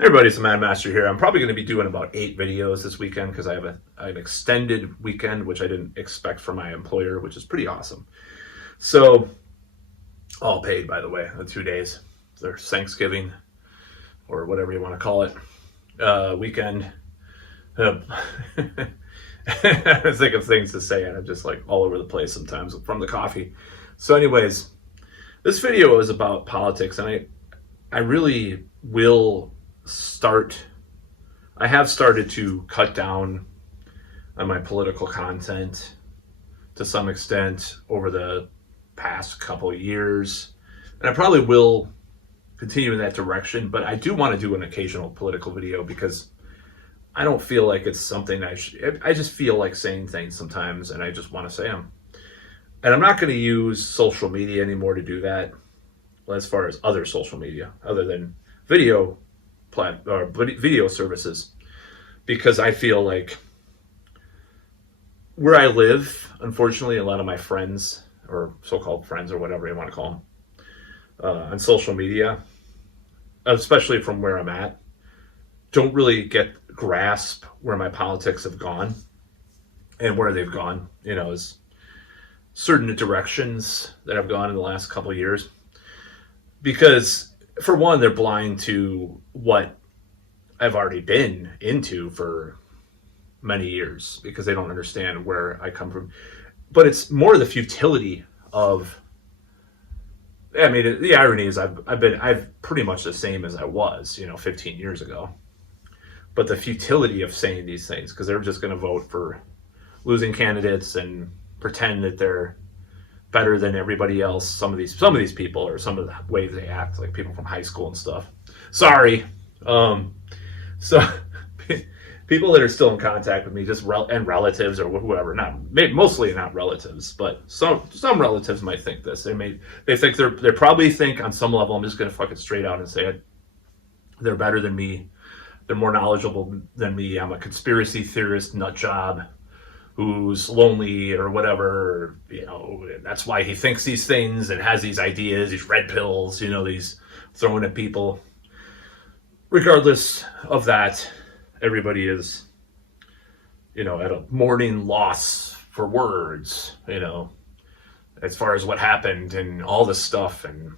Hey everybody, it's the Mad Master here. I'm probably going to be doing about 8 videos this weekend because I have an extended weekend, which I didn't expect from my employer, which is pretty awesome. So, all paid, by the way, the 2 days. Their Thanksgiving, or whatever you want to call it, weekend. I think of things to say, and I'm just like all over the place sometimes from the coffee. So, anyways, this video is about politics, and I really will I have started to cut down on my political content to some extent over the past couple of years. And I probably will continue in that direction, but I do want to do an occasional political video because I don't feel like it's something I just feel like saying things sometimes and I just want to say them. And I'm not going to use social media anymore to do that as far as other social media, other than video services, because I feel like where I live, unfortunately, a lot of my friends or so-called friends or whatever you want to call them on social media, especially from where I'm at, don't really grasp where my politics have gone and where they've gone, is certain directions that have gone in the last couple of years. Because for one, they're blind to what I've already been into for many years because they don't understand where I come from. But it's more the futility of, the irony is I've pretty much the same as I was, 15 years ago. But the futility of saying these things, because they're just going to vote for losing candidates and pretend that they're better than everybody else. Some of these people, or some of the ways they act, like people from high school and stuff. Sorry. So people that are still in contact with me, and relatives or whoever, mostly not relatives, but some relatives might think this. They think they probably think on some level, I'm just going to fuck it straight out and say it. They're better than me. They're more knowledgeable than me. I'm a conspiracy theorist nut job who's lonely or whatever, that's why he thinks these things and has these ideas, these red pills, these thrown at people. Regardless of that, everybody is, at a mourning loss for words, as far as what happened and all this stuff. And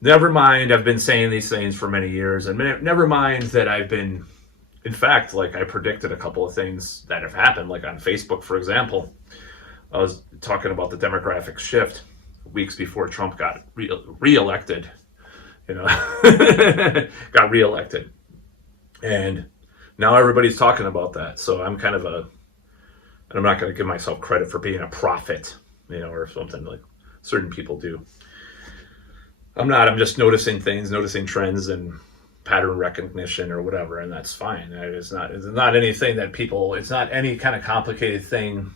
never mind, I've been saying these things for many years, and never mind that I've been, in fact, like I predicted a couple of things that have happened, like on Facebook, for example. I was talking about the demographic shift weeks before Trump got reelected, got reelected. And now everybody's talking about that. So I'm kind of and I'm not going to give myself credit for being a prophet, or something like certain people do. I'm just noticing things, noticing trends and pattern recognition or whatever, and that's fine. It's not anything that it's not any kind of complicated thing.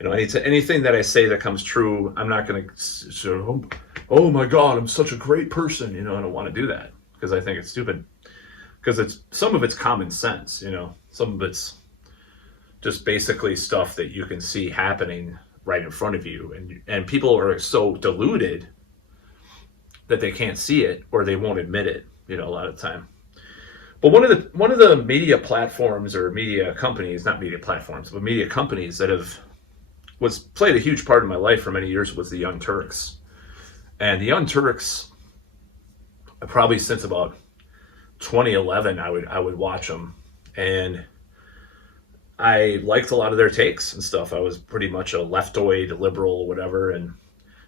Anything that I say that comes true, I'm not going to say, oh my God, I'm such a great person. I don't want to do that because I think it's stupid. Because some of it's common sense, some of it's just basically stuff that you can see happening right in front of you, and people are so deluded that they can't see it or they won't admit it. A lot of the time. But one of the media platforms or media companies, not media platforms, but media companies that played a huge part in my life for many years was the Young Turks. And the Young Turks, probably since about 2011, I would watch them, and I liked a lot of their takes and stuff. I was pretty much a leftoid, liberal, whatever. And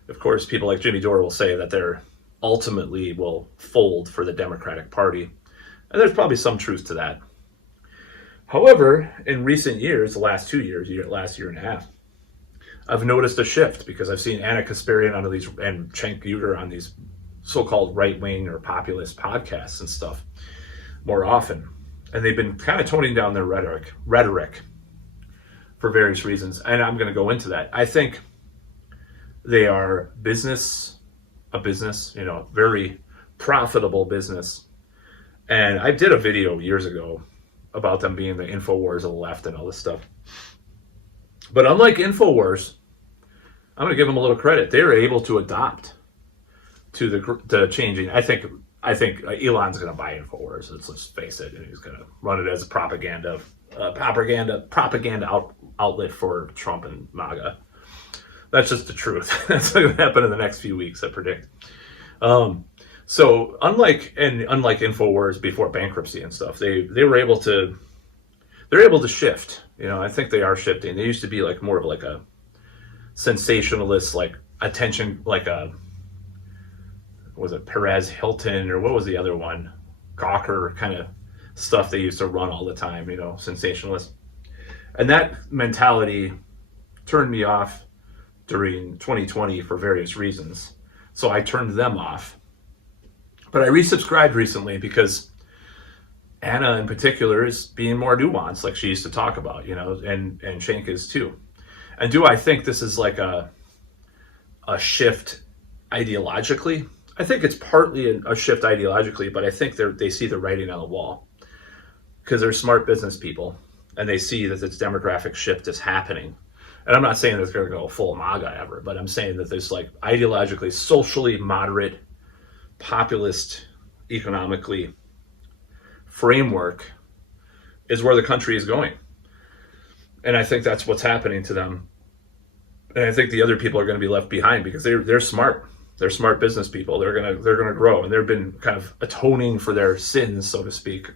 of course, people like Jimmy Dore will say that they're ultimately will fold for the Democratic Party. And there's probably some truth to that. However, in recent years, the last 2 years, last year and a half, I've noticed a shift because I've seen Anna Kasparian and Cenk Uygur on these so-called right-wing or populist podcasts and stuff more often. And they've been kind of toning down their rhetoric for various reasons. And I'm going to go into that. I think they are a business, very profitable business. And I did a video years ago about them being the InfoWars of the left and all this stuff. But unlike InfoWars, I'm going to give them a little credit. They were able to adapt to the changing. I think I think Elon's going to buy InfoWars. Let's face it, and he's going to run it as a propaganda outlet for Trump and MAGA. That's just the truth. That's going to happen in the next few weeks, I predict. So unlike InfoWars before bankruptcy and stuff, they're able to shift. I think they are shifting. They used to be like more of like a sensationalist, like attention, like was it Perez Hilton or what was the other one? Gawker kind of stuff they used to run all the time, sensationalist. And that mentality turned me off during 2020 for various reasons. So I turned them off. But I resubscribed recently because Anna in particular is being more nuanced, like she used to talk about, and Shank is too. And do I think this is like a shift ideologically? I think it's partly a shift ideologically, but I think they see the writing on the wall because they're smart business people and they see that this demographic shift is happening. And I'm not saying that it's going to go full MAGA ever, but I'm saying that this like ideologically, socially moderate, populist, economically framework is where the country is going. And I think that's what's happening to them. And I think the other people are going to be left behind because they're smart. They're smart business people. They're gonna grow, and they've been kind of atoning for their sins, so to speak,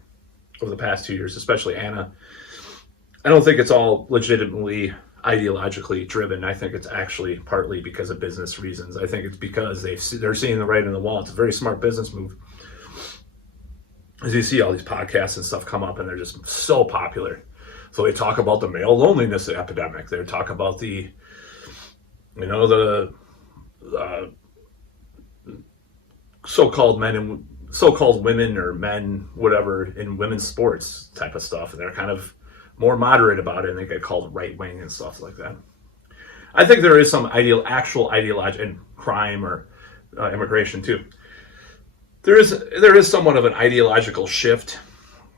over the past 2 years, especially Anna. I don't think it's all legitimately ideologically driven. I think it's actually partly because of business reasons. I think it's because they're seeing the writing on the wall. It's a very smart business move. As you see all these podcasts and stuff come up, and they're just so popular. So they talk about the male loneliness epidemic. They talk about the so-called women or men, whatever, in women's sports type of stuff. And they're kind of more moderate about it, and they get called right-wing and stuff like that. I think there is some actual ideology in crime or immigration too. There is somewhat of an ideological shift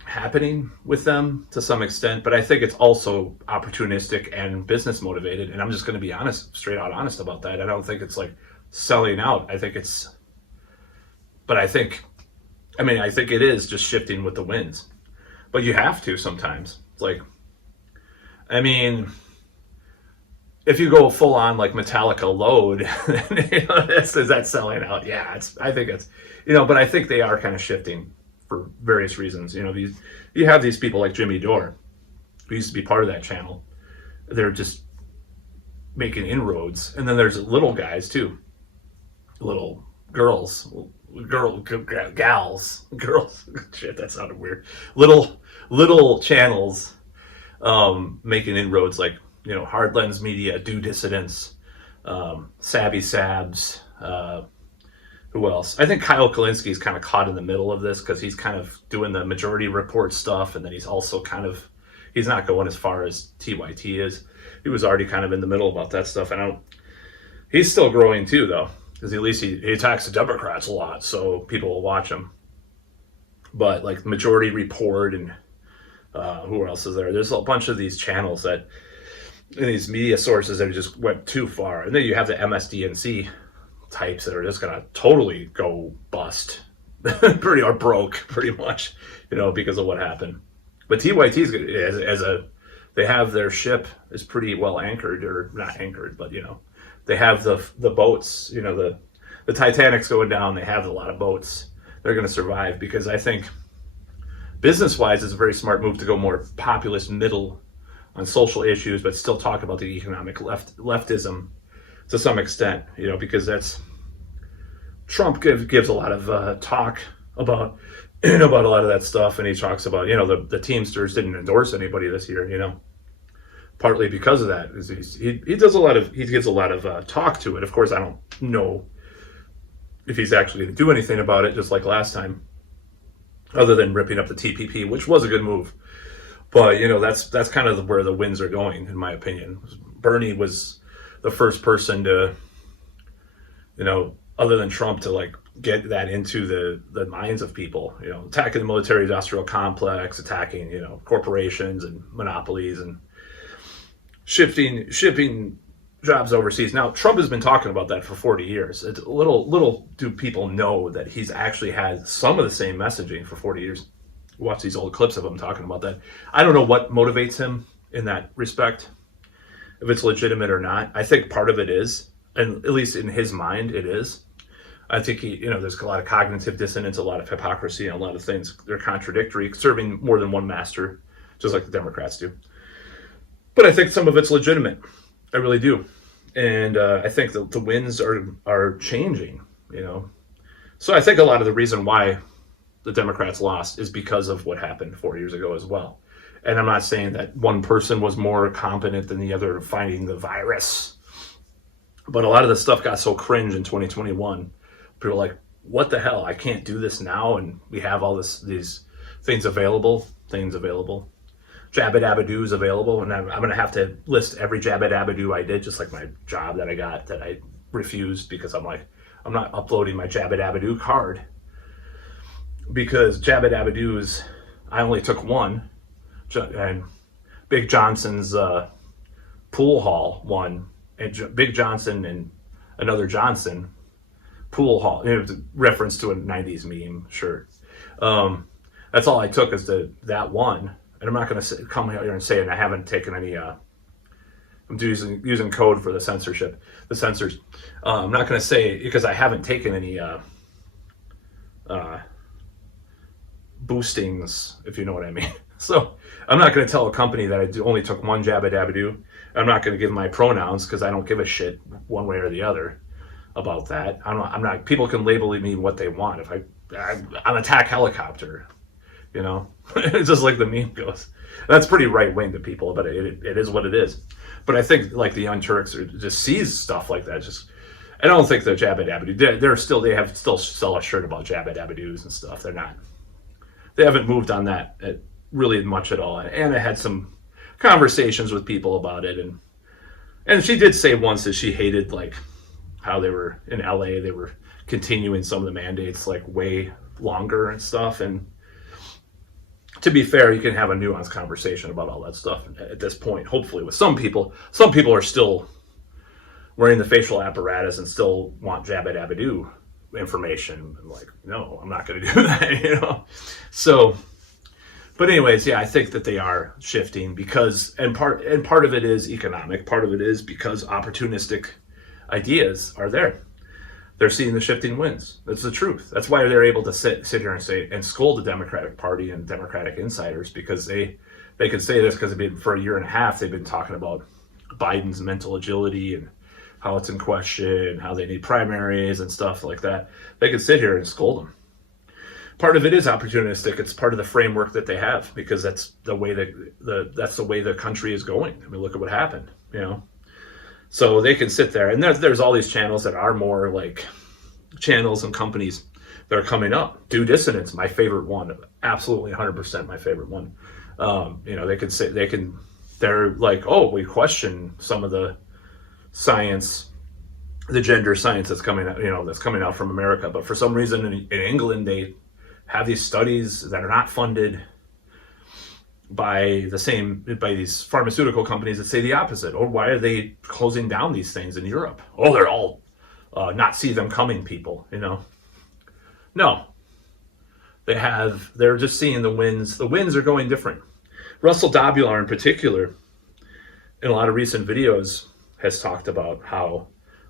happening with them to some extent, but I think it's also opportunistic and business motivated. And I'm just going to be straight out honest about that. I don't think it's like selling out. I think it is just shifting with the winds. But you have to sometimes. It's like, if you go full on like Metallica load, is that selling out? Yeah, I think it's, but I think they are kind of shifting for various reasons. You have these people like Jimmy Dore, who used to be part of that channel. They're just making inroads. And then there's little guys too. Little girls, gals, girls. Shit, that sounded weird. Little channels making inroads like, Hard Lens Media, Do Dissidents, Savvy Sabs, who else? I think Kyle Kalinski's kind of caught in the middle of this because he's kind of doing the Majority Report stuff, and then he's also he's not going as far as TYT is. He was already kind of in the middle about that stuff, and he's still growing too, though, because at least he attacks the Democrats a lot, so people will watch him. But like Majority Report and who else is there? There's a bunch of these channels and these media sources that just went too far. And then you have the MSDNC types that are just going to totally go bust or broke pretty much, because of what happened. But TYT they have their ship is pretty well anchored, or not anchored, but they have the boats, the Titanic's going down. They have a lot of boats. They're going to survive because I think business-wise, it's a very smart move to go more populist middle on social issues, but still talk about the economic leftism to some extent, because that's Trump gives a lot of talk about a lot of that stuff, and he talks about the Teamsters didn't endorse anybody this year, partly because of that. He gives a lot of talk to it. Of course, I don't know if he's actually going to do anything about it, just like last time, other than ripping up the TPP, which was a good move. But that's kind of where the winds are going, in my opinion. Bernie was the first person to, other than Trump, to like get that into the minds of people. Attacking the military-industrial complex, attacking corporations and monopolies, and shifting jobs overseas. Now, Trump has been talking about that for 40 years. It's little do people know that he's actually had some of the same messaging for 40 years. Watch these old clips of him talking about that. I don't know what motivates him in that respect, if it's legitimate or not. I think part of it is, and at least in his mind, it is. I think there's a lot of cognitive dissonance, a lot of hypocrisy, and a lot of things. They're contradictory, serving more than one master, just like the Democrats do. But I think some of it's legitimate. I really do. And I think that the winds are changing, So I think a lot of the reason why the Democrats lost is because of what happened 4 years ago as well. And I'm not saying that one person was more competent than the other in fighting the virus. But a lot of the stuff got so cringe in 2021. People are like, what the hell? I can't do this now. And we have all these things available. Jabba Dabba Doo's available, and I'm going to have to list every Jabba Dabba Doo I did, just like my job that I got that I refused because I'm like, I'm not uploading my Jabba Dabba Doo card because Jabba Dabba Doo's, I only took one, and Big Johnson's pool hall one, and Big Johnson and another Johnson pool hall. It was a reference to a 90s meme shirt. That's all I took is that one. And I'm not going to come here and say, and I haven't taken any, I'm using code for the censorship, the censors. I'm not going to say, because I haven't taken any boostings, if you know what I mean. So I'm not going to tell a company that I only took one Jabba Dabba Doo. I'm not going to give my pronouns because I don't give a shit one way or the other about that. I'm not, people can label me what they want. If I'm attack helicopter. It's just like the meme goes. That's pretty right wing to people, but it is what it is. But I think like the young Turks just sees stuff like that. I don't think the Jabba Dabba Doo. They have still sell a shirt about Jabba Dabba Doos and stuff. They haven't moved on that really much at all. And I had some conversations with people about it, and she did say once that she hated like how they were in LA. They were continuing some of the mandates like way longer and stuff, and to be fair, you can have a nuanced conversation about all that stuff at this point, hopefully with some people. Some people are still wearing the facial apparatus and still want Jabba Dabba Doo information. I'm like, no, I'm not going to do that, So, but anyways, yeah, I think that they are shifting because, and part of it is economic. Part of it is because opportunistic ideas are there. They're seeing the shifting winds. That's the truth. That's why they're able to sit here and say and scold the Democratic Party and Democratic insiders, because they can say this because for a year and a half they've been talking about Biden's mental agility and how it's in question, how they need primaries and stuff like that. They can sit here and scold them. Part of it is opportunistic. It's part of the framework that they have because that's the way that's the way the country is going. I mean, look at what happened. So they can sit there, and there's all these channels that are more like channels and companies that are coming up. Due Dissonance, my favorite one, absolutely 100% my favorite one. They can say they're like, oh, we question some of the science, the gender science that's coming out, that's coming out from America, but for some reason in England they have these studies that are not funded by these pharmaceutical companies that say the opposite. Or why are they closing down these things in Europe? Oh, they're all not see them coming people, No. They're just seeing the winds. The winds are going different. Russell Dobular in particular, in a lot of recent videos, has talked about how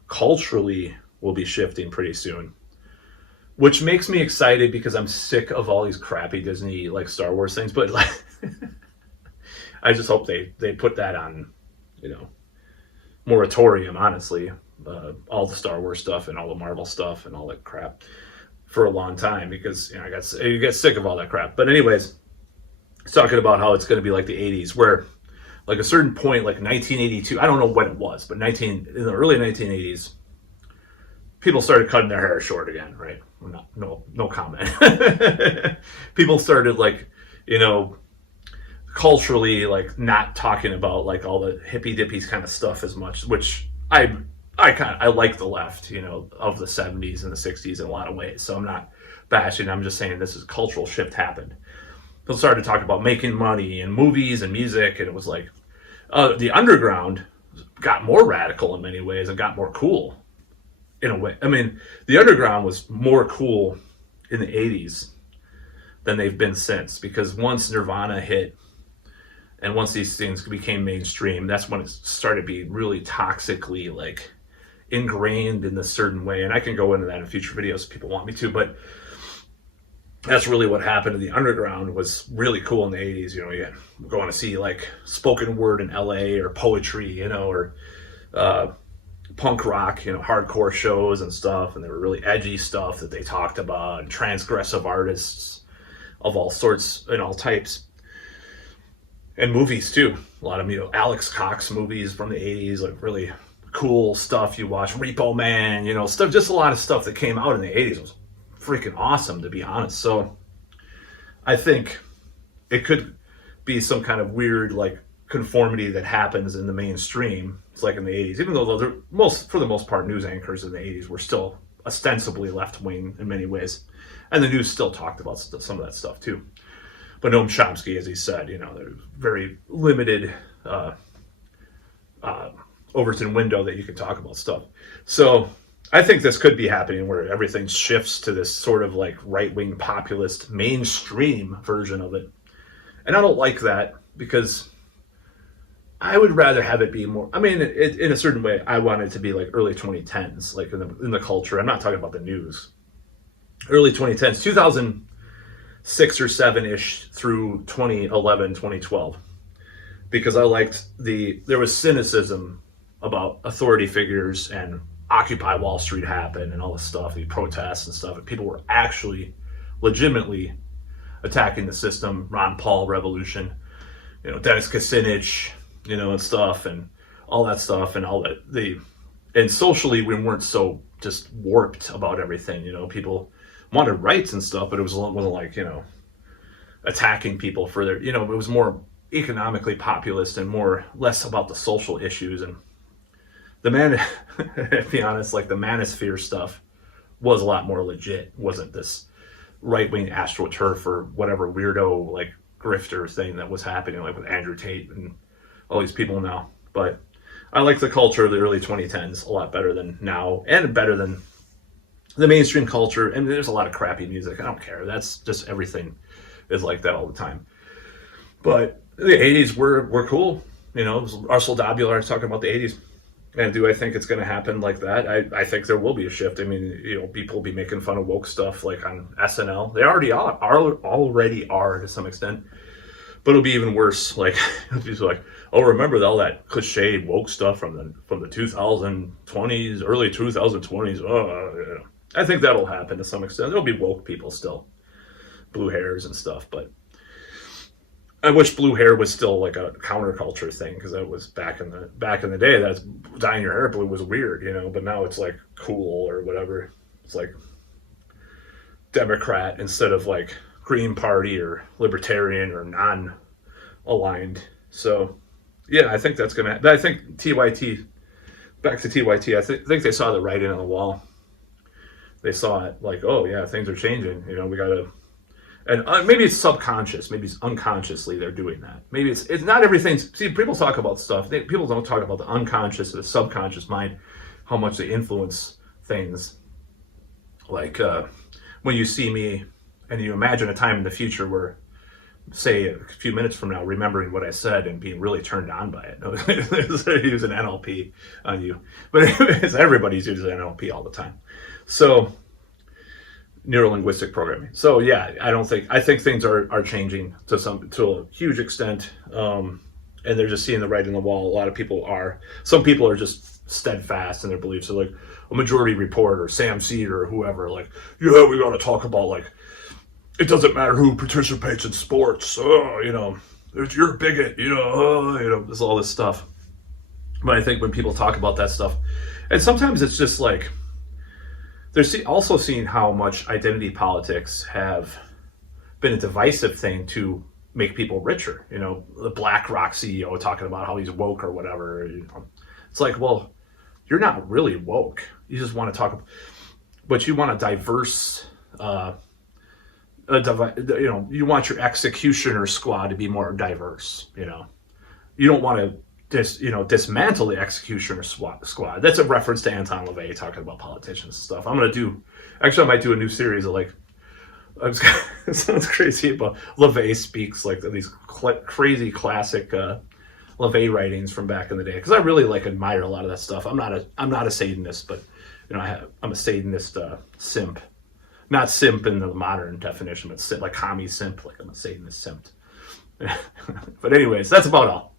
culturally we'll be shifting pretty soon. Which makes me excited because I'm sick of all these crappy Disney like Star Wars things, but like I just hope they put that on, moratorium, honestly. All the Star Wars stuff and all the Marvel stuff and all that crap for a long time because you get sick of all that crap. But anyways, it's talking about how it's going to be like the 80s where like a certain point, like 1982, I don't know when it was, but in the early 1980s, people started cutting their hair short again, right? No comment. People started like, culturally like not talking about like all the hippy dippies kind of stuff as much, which I like the left, of the 70s and the 60s in a lot of ways. So I'm not bashing. I'm just saying this is cultural shift happened. People started to talk about making money and movies and music, and it was like the underground got more radical in many ways and got more cool in a way. I mean, the underground was more cool in the 80s than they've been since, because once Nirvana hit and once these things became mainstream, that's when it started being really toxically like ingrained in a certain way. And I can go into that in future videos if people want me to, but that's really what happened to the underground. Was really cool in the 80s. You know, you going to see like spoken word in LA, or poetry, you know, or punk rock, you know, hardcore shows and stuff, and they were really edgy stuff that they talked about, and transgressive artists of all sorts and all types. And movies too. A lot of, you know, Alex Cox movies from the 80s, like really cool stuff you watch. Repo Man, you know, stuff, just a lot of stuff that came out in the 80s was freaking awesome, to be honest. So I think it could be some kind of weird like conformity that happens in the mainstream. It's like in the 80s, even though they're for the most part, news anchors in the 80s were still ostensibly left-wing in many ways. And the news still talked about some of that stuff too. But Noam Chomsky, as he said, you know, there's very limited Overton window that you could talk about stuff. So I think this could be happening, where everything shifts to this sort of like right-wing populist mainstream version of it. And I don't like that, because I would rather have it be more, I mean, in a certain way, I want it to be like early 2010s, like in the culture. I'm not talking about the news. Early 2010s, 2006 or 7-ish through 2011, 2012. Because I liked there was cynicism about authority figures, and Occupy Wall Street happened and all this stuff, the protests and stuff. And people were actually legitimately attacking the system. Ron Paul revolution, you know, Dennis Kucinich, you know, and stuff, and all that stuff, and all that. And socially, we weren't so just warped about everything. You know, people wanted rights and stuff, but it wasn't like, you know, attacking people for their, you know, it was more economically populist and less about the social issues. And to be honest, like the manosphere stuff was a lot more legit. It wasn't this right-wing astroturf or whatever weirdo like grifter thing that was happening, like with Andrew Tate and all these people now. But I like the culture of the early 2010s a lot better than now, and better than the mainstream culture. And there's a lot of crappy music. I don't care. That's just, everything is like that all the time. But the 80s were cool. You know, Russell Dabular talking about the 80s. And do I think it's going to happen like that? I think there will be a shift. I mean, you know, people will be making fun of woke stuff like on SNL. They already are to some extent. But it'll be even worse. Like, it's like, oh, remember all that cliched woke stuff from the 2020s, early 2020s. Oh, yeah. I think that'll happen to some extent. There'll be woke people still, blue hairs and stuff. But I wish blue hair was still like a counterculture thing, because that was back in the day. That's dyeing your hair blue was weird, you know. But now it's like cool or whatever. It's like Democrat instead of like Green Party or Libertarian or non-aligned. So yeah, I think that's gonna. I think TYT. Back to TYT. I think they saw the writing on the wall. They saw it like, oh yeah, things are changing. You know, we gotta. And maybe it's subconscious, maybe it's unconsciously they're doing that. Maybe it's not everything. See, people talk about stuff. People don't talk about the unconscious or the subconscious mind, how much they influence things. Like when you see me and you imagine a time in the future where, say, a few minutes from now, remembering what I said and being really turned on by it. Using NLP on you. But anyways, everybody's using NLP all the time. So, neuro-linguistic programming. So yeah, I think things are changing to a huge extent, and they're just seeing the writing on the wall. A lot of people are. Some people are just steadfast in their beliefs. So like a Majority Report or Sam Cedar or whoever, like, yeah, we got to talk about, like, it doesn't matter who participates in sports. Oh, you know, you're a bigot. You know, there's all this stuff. But I think when people talk about that stuff, and sometimes it's just like, they're also seeing how much identity politics have been a divisive thing to make people richer. You know, the BlackRock CEO talking about how he's woke or whatever. You know, it's like, well, you're not really woke. You just want to talk, but you want a diverse, you know, you want your executioner squad to be more diverse. You know, you don't want to dismantle the executioner squad. That's a reference to Anton LaVey talking about politicians and stuff. I might do a new series of like, it sounds crazy, but LaVey speaks like these crazy classic LaVey writings from back in the day, because I really like admire a lot of that stuff. I'm not a Satanist, but I'm a Satanist simp, not simp in the modern definition, but simp, like commie simp. Like I'm a Satanist simp. But anyways, that's about all.